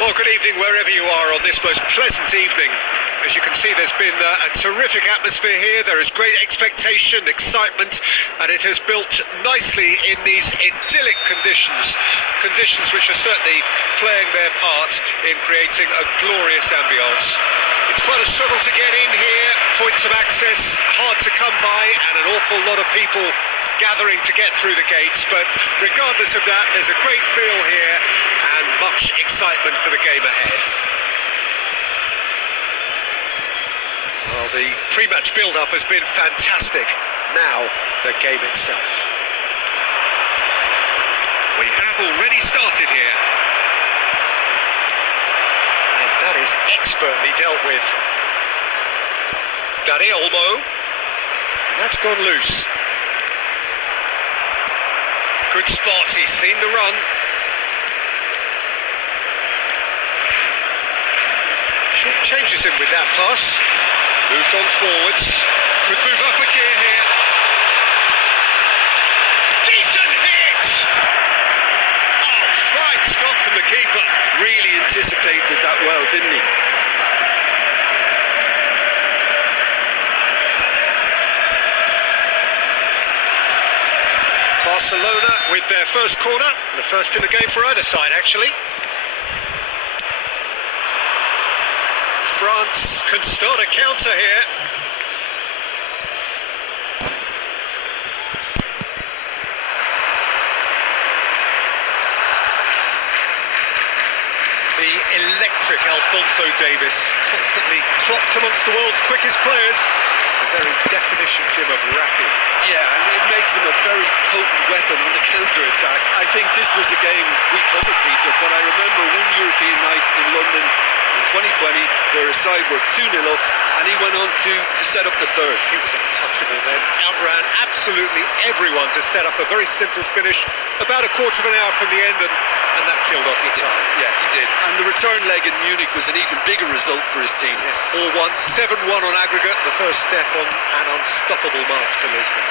Well, good evening wherever you are on this most pleasant evening. As you can see, there's been a terrific atmosphere here. There is great expectation, excitement, and it has built nicely in these idyllic conditions which are certainly playing their part in creating a glorious ambience. It's quite a struggle to get in here, points of access hard to come by, and an awful lot of people gathering to get through the gates, but regardless of that, there's a great feel here and much excitement for the game ahead. Well, the pre-match build-up has been fantastic. Now, the game itself. We have already started here. And that is expertly dealt with. Dani Olmo. And that's gone loose. Good spot, he's seen the run. Changes him with that pass. Moved on forwards. Could move up a gear here. Decent hit! Oh, fine stop from the keeper. Really anticipated that well, didn't he? Barcelona with their first corner, the first in the game for either side actually. France can start a counter here. The electric Alphonso Davies, constantly clocked amongst the world's quickest players. The very definition, Jim, of rapid. Yeah, and it makes him a very potent weapon on the counter-attack. I think this was a game we covered, Peter, but I remember one European night in London in 2020 where a side were 2-0 up and he went on to set up the third. He was untouchable then, outran absolutely everyone to set up a very simple finish about a quarter of an hour from the end, and that killed off the tie. Yeah, he did. And the return leg in Munich was an even bigger result for his team. Yeah, 4-1, 7-1 on aggregate, the first step on an unstoppable march for Lisbon.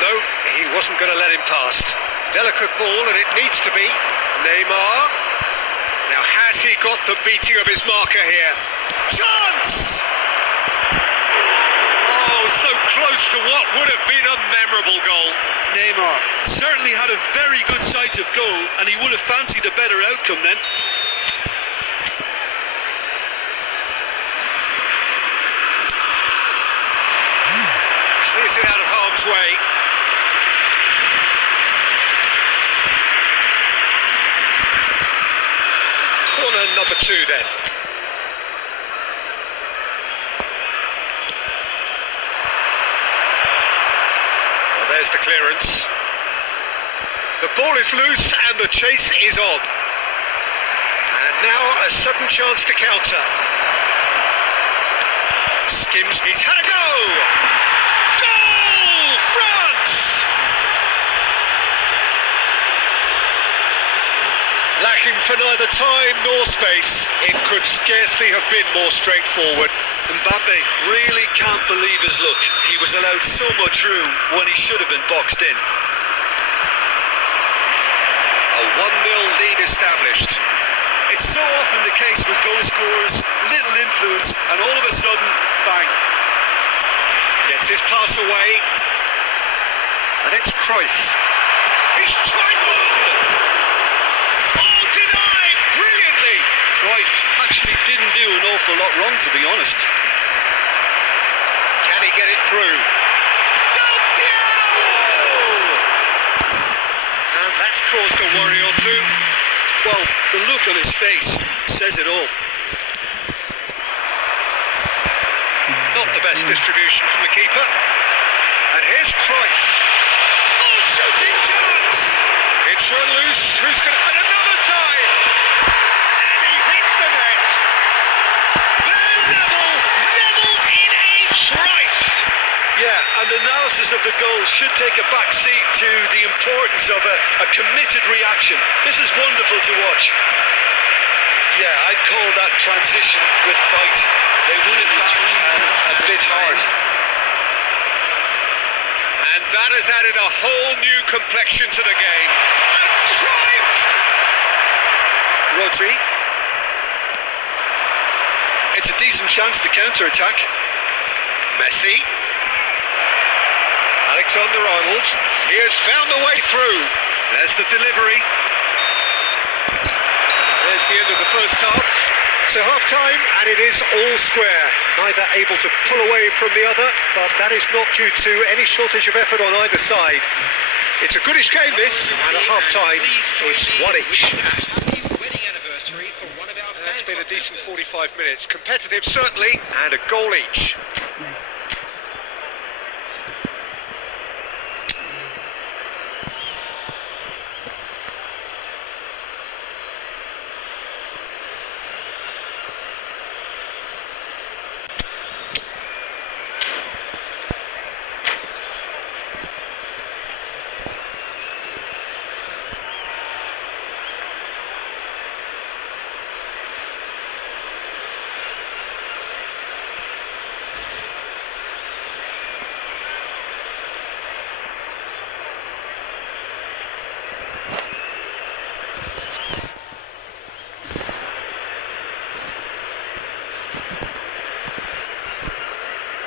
No, he wasn't going to let him past. Delicate ball, and it needs to be. Neymar. Now, has he got the beating of his marker here? Chance! Oh, so close to what would have been a memorable goal. Neymar certainly had a very good sight of goal, and he would have fancied a better outcome then. Clears it out of harm's way. Corner number 2 then. Well, there's the clearance. The ball is loose and the chase is on. And now a sudden chance to counter. Skims, he's had a go! Goal! France! Lacking for neither time nor space, it could scarcely have been more straightforward. Mbappe really can't believe his luck. He was allowed so much room when he should have been boxed in. A 1-0 lead established. It's so often the case with goal scorers, little influence, and all of a sudden, bang. Gets his pass away. And it's Cruyff. He's tried one! Oh, denied! Brilliantly! Cruyff actually didn't do an awful lot wrong, to be honest. Can he get it through? Del Piero! And that's caused a worry or two. Well, the look on his face says it all. Not the best distribution from the keeper. And here's Cruyff. Oh, shooting chance! It's run loose. Who's going to... And another time! And he hits the net. They're level in a trice. Yeah, and analysis of the goal should take a back seat to the importance of a committed reaction. This is wonderful to watch. Yeah, I'd call that transition with bite. They won it back and a bit hard. And that has added a whole new complexion to the game. And Cruyff! Rodri. It's a decent chance to counter-attack. Messi. Alexander-Arnold. He has found the way through. There's the delivery. There's the end of the first half. So half-time, and it is all square. Neither able to pull away from the other, but that is not due to any shortage of effort on either side. It's a goodish game, this, and at half-time, it's one each. That's been a decent 45 minutes. Competitive, certainly, and a goal each.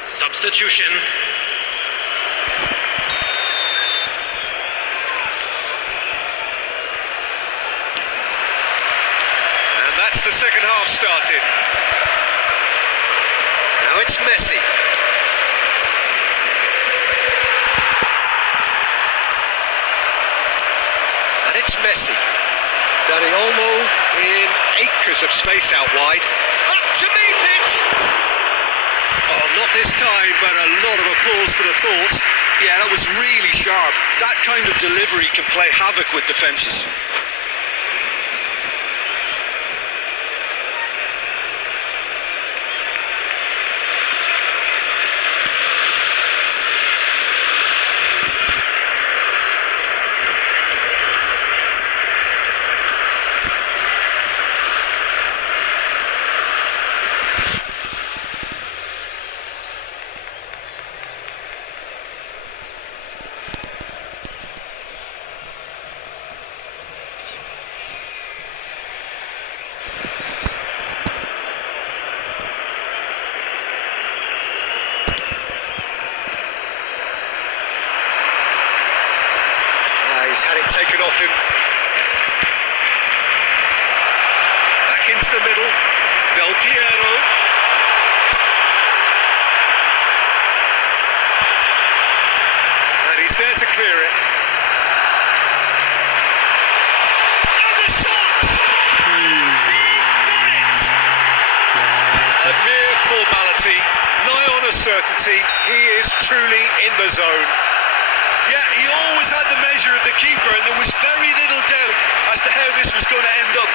Substitution. And that's the second half started. Now it's Messi. And it's Messi. Dani Olmo in acres of space out wide. Up to meet it! Oh, not this time, but a lot of applause for the thought. Yeah, that was really sharp. That kind of delivery can play havoc with defences. He's had it taken off him. Back into the middle. Del Piero. And he's there to clear it. And the shot! He's done it! A mere formality, nigh on a certainty. He is truly in the zone. Yeah, he always had the measure of the keeper, and there was very little doubt as to how this was going to end up.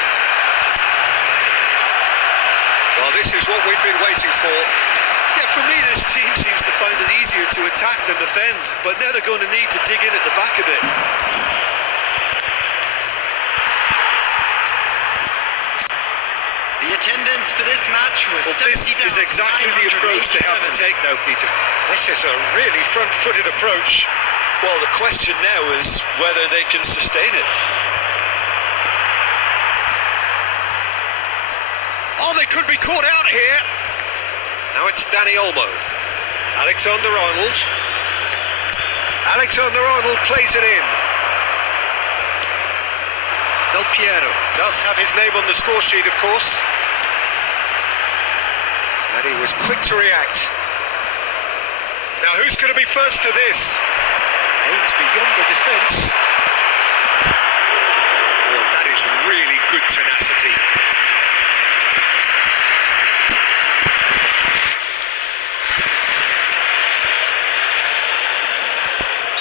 Well, this is what we've been waiting for. Yeah, for me, this team seems to find it easier to attack than defend, but now they're going to need to dig in at the back a bit. The attendance for this match was Well, this is exactly the approach they have to take now, Peter. This is a really front-footed approach. Well, the question now is whether they can sustain it. Oh, they could be caught out here. Now it's Dani Olmo. Alexander-Arnold. Alexander-Arnold plays it in. Del Piero does have his name on the score sheet, of course. And he was quick to react. Now, who's going to be first to this? Aims beyond the defence. Oh, that is really good tenacity.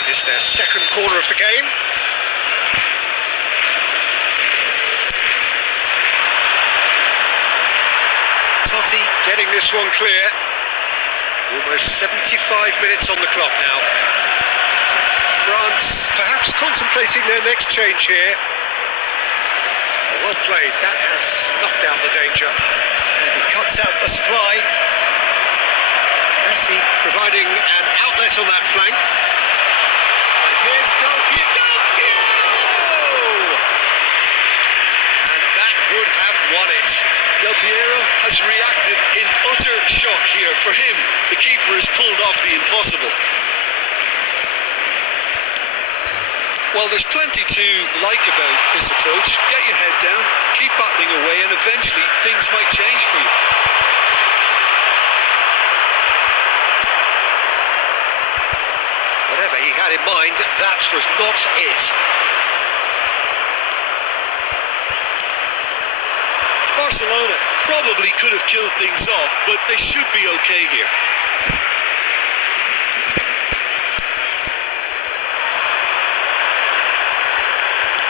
It's their second corner of the game. Totti getting this one clear. Almost 75 minutes on the clock now. France perhaps contemplating their next change here. Well played, that has snuffed out the danger. And he cuts out the supply. Messi providing an outlet on that flank. And here's Del Piero! And that would have won it. Del Piero has reacted in utter shock here. For him, the keeper has pulled off the impossible. Well, there's plenty to like about this approach. Get your head down, keep battling away, and eventually things might change for you. Whatever he had in mind, that was not it. Barcelona probably could have killed things off, but they should be okay here.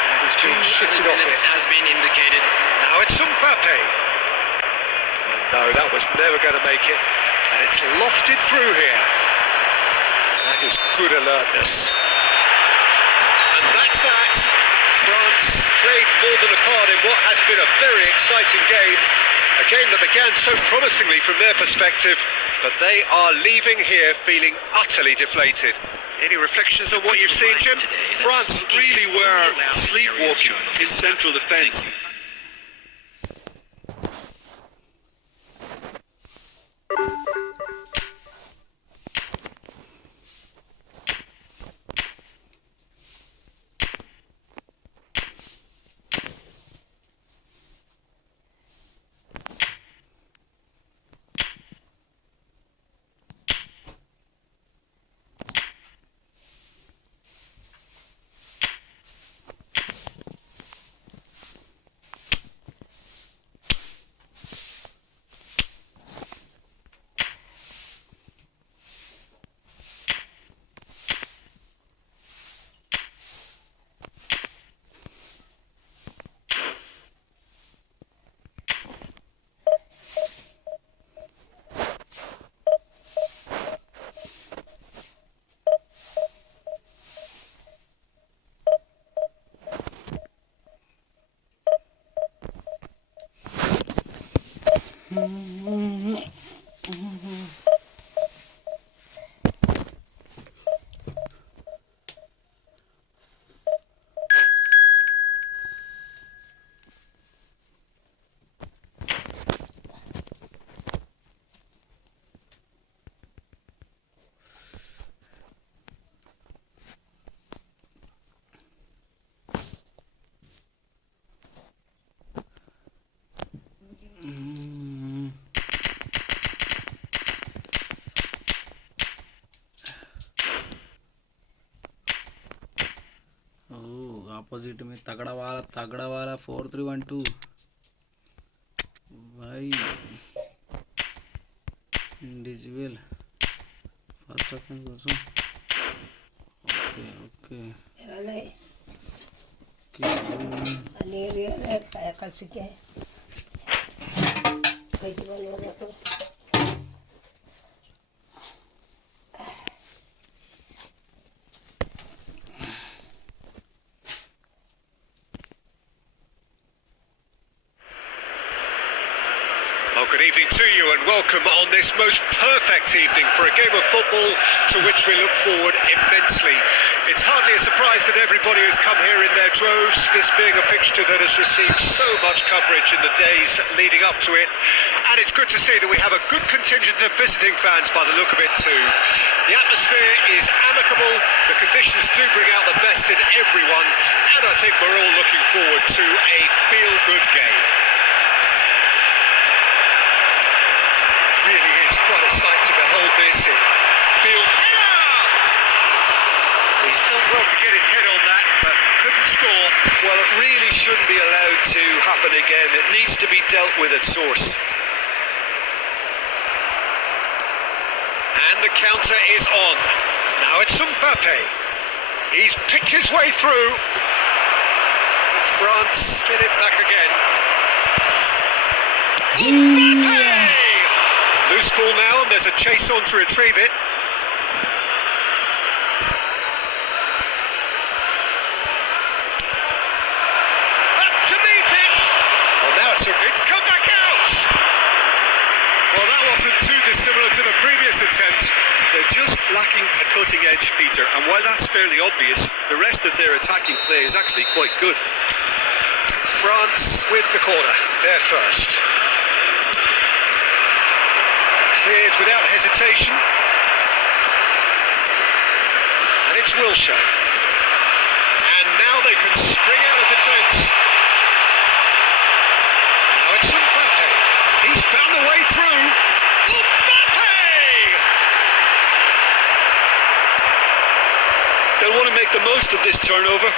And he's been shifted off it. Has been indicated. Now it's Mbappe. And no, that was never going to make it. And it's lofted through here. That is good alertness. And that's that. France played more than a part in what has been a very exciting game. A game that began so promisingly from their perspective, but they are leaving here feeling utterly deflated. Any reflections on what you've seen, Jim? France really were sleepwalking in central defence. Opposite में तगड़ा वाला 4-3-1-2 भाई individual first option కోసం okay Good evening to you and welcome on this most perfect evening for a game of football to which we look forward immensely. It's hardly a surprise that everybody has come here in their droves, this being a fixture that has received so much coverage in the days leading up to it. And it's good to see that we have a good contingent of visiting fans by the look of it too. The atmosphere is amicable, the conditions do bring out the best in everyone, and I think we're all looking forward to a feel-good game. Really is quite a sight to behold this. He's done well to get his head on that, but couldn't score. Well, it really shouldn't be allowed to happen again. It needs to be dealt with at source. And the counter is on. Now it's Mbappe. He's picked his way through. France get it back again. Mbappe! Loose ball now, and there's a chase on to retrieve it. Up to meet it! Well, now it's come back out! Well, that wasn't too dissimilar to the previous attempt. They're just lacking a cutting edge, Peter, and while that's fairly obvious, the rest of their attacking play is actually quite good. France with the corner, they're first. without hesitation. And it's Wilshere. And now they can spring out of defence. Now it's Mbappe. He's found a way through. Mbappe! They'll want to make the most of this turnover.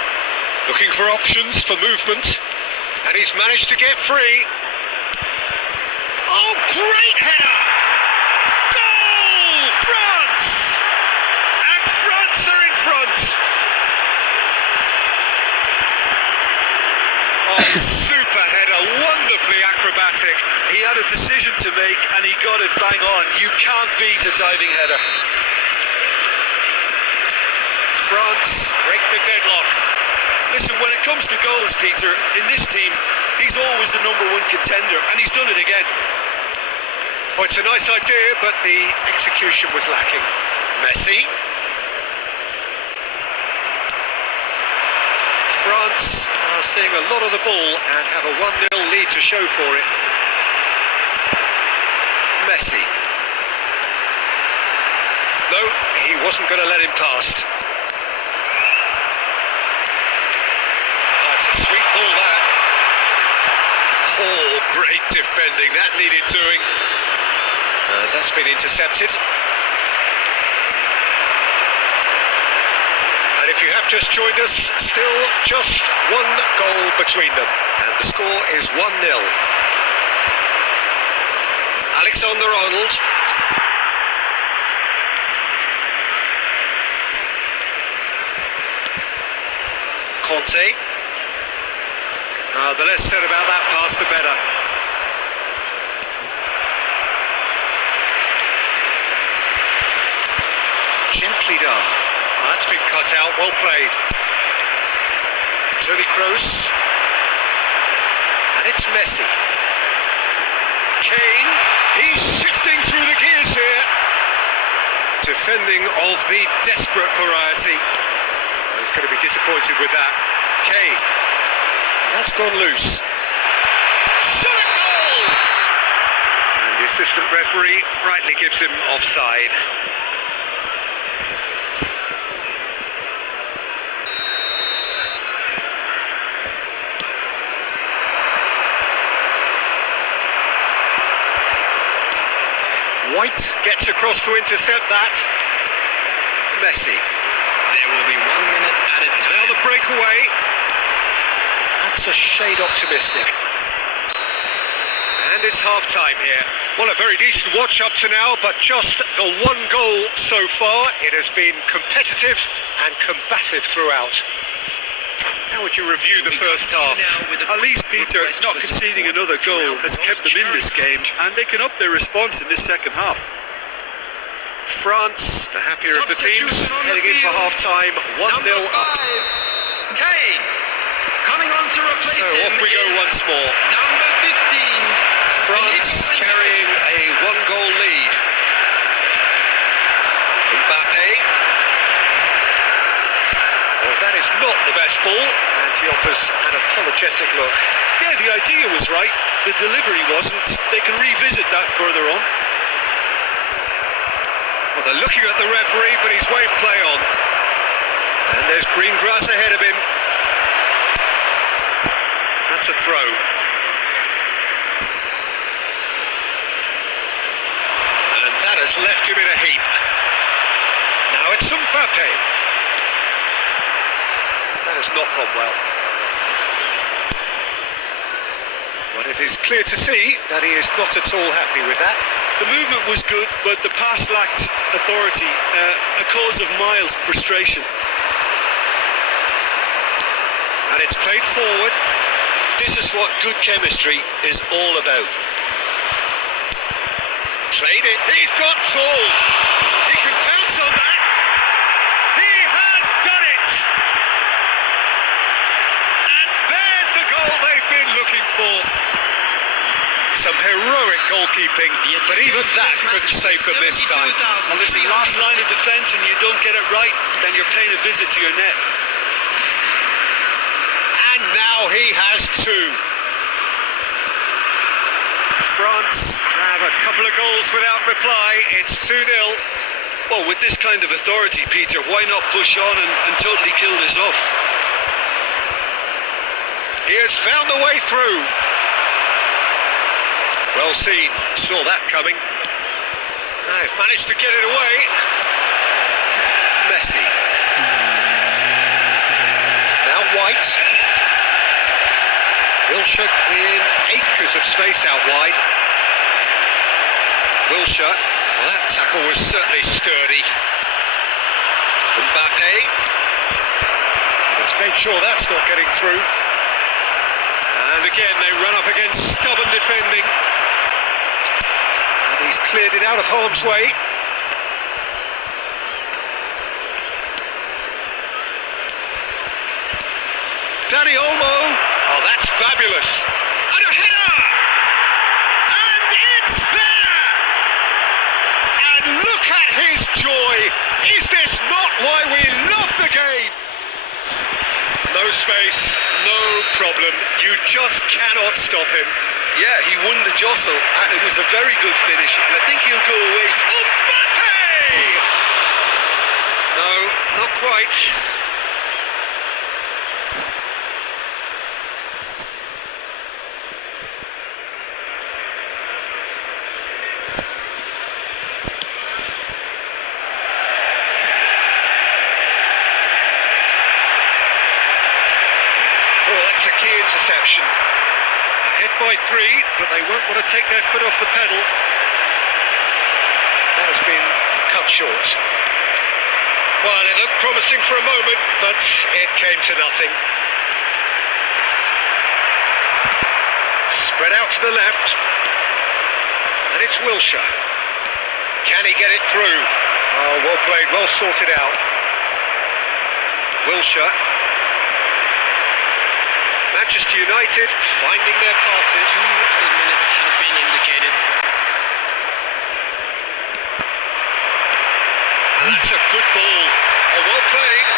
Looking for options for movement. And he's managed to get free. Oh, great header! Goal! France! And France are in front. Oh, super header, wonderfully acrobatic. He had a decision to make and he got it bang on. You can't beat a diving header. France break the deadlock. Listen, when it comes to goals, Peter, in this team, he's always the #1 contender, and he's done it again. Oh, it's a nice idea, but the execution was lacking. Messi. France are seeing a lot of the ball and have a 1-0 lead to show for it. Messi. No, he wasn't going to let him past. A sweet ball that. Oh, great defending. That needed doing. That's been intercepted. And if you have just joined us, still just one goal between them. And the score is 1-0. Alexander-Arnold. Conte. The less said about that pass, the better. Gently done. That's been cut out, well played. Toni Kroos. And it's Messi. Kane, he's shifting through the gears here. Defending of the desperate variety. He's going to be disappointed with that. Kane. That's gone loose. Shot at goal! And the assistant referee rightly gives him offside. White gets across to intercept that. Messi. There will be 1 minute added time. Now the breakaway. That's a shade optimistic. And it's half-time here. Well, a very decent watch up to now, but just the one goal so far. It has been competitive and combative throughout. How would you review the first half? At least, Peter, not conceding another goal has kept them in this game, and they can up their response in this second half. France, the happier of the teams, heading in for half-time, 1-0 up. Kane coming on to replace So him. off we go once more. Number 15. France carrying a 1-goal lead. Mbappe. Well, that is not the best ball, and he offers an apologetic look. Yeah, the idea was right, the delivery wasn't. They can revisit that further on. Well, they're looking at the referee, but he's waved play on. And there's green grass ahead of him. That's a throw. And that has left him in a heap. Now it's Mbappe. That has not gone well. But it is clear to see that he is not at all happy with that. The movement was good, but the pass lacked authority, a cause of mild frustration. And it's played forward. This is what good chemistry is all about. Played it. He's got tall. He can pounce on that. He has done it. And there's the goal they've been looking for. Some heroic goalkeeping, but even that couldn't save them this time. And listen, last line of defence and you don't get it right, then you're paying a visit to your net. And now he has two. France grab a couple of goals without reply. It's 2-0. Well, with this kind of authority, Peter, why not push on and totally kill this off? He has found the way through. Well seen, saw that coming. They've managed to get it away. Messi. Now White. Wilshere in acres of space out wide. Wilshere, well, that tackle was certainly sturdy. Mbappe. Let's make sure that's not getting through. And again, they run up against stubborn defending. And he's cleared it out of harm's way. Dani Olmo. Oh, that's fabulous. And a header! And it's there! And look at his joy. Is this not why we love the game? No space, no problem. You just cannot stop him. Yeah, he won the jostle, and it was a very good finish. And I think he'll go away. Mbappe! No, not quite. That's a key interception. Ahead by 3, but they won't want to take their foot off the pedal. That has been cut short. Well, it looked promising for a moment, but it came to nothing. Spread out to the left. And it's Wilshere. Can he get it through? Oh, well played, well sorted out. Wilshere. Manchester United finding their passes. 2 added minutes has been indicated. And that's a good ball. Oh, well played.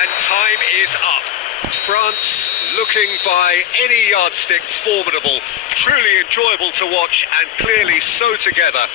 And time is up. France looking by any yardstick formidable. Truly enjoyable to watch and clearly so together.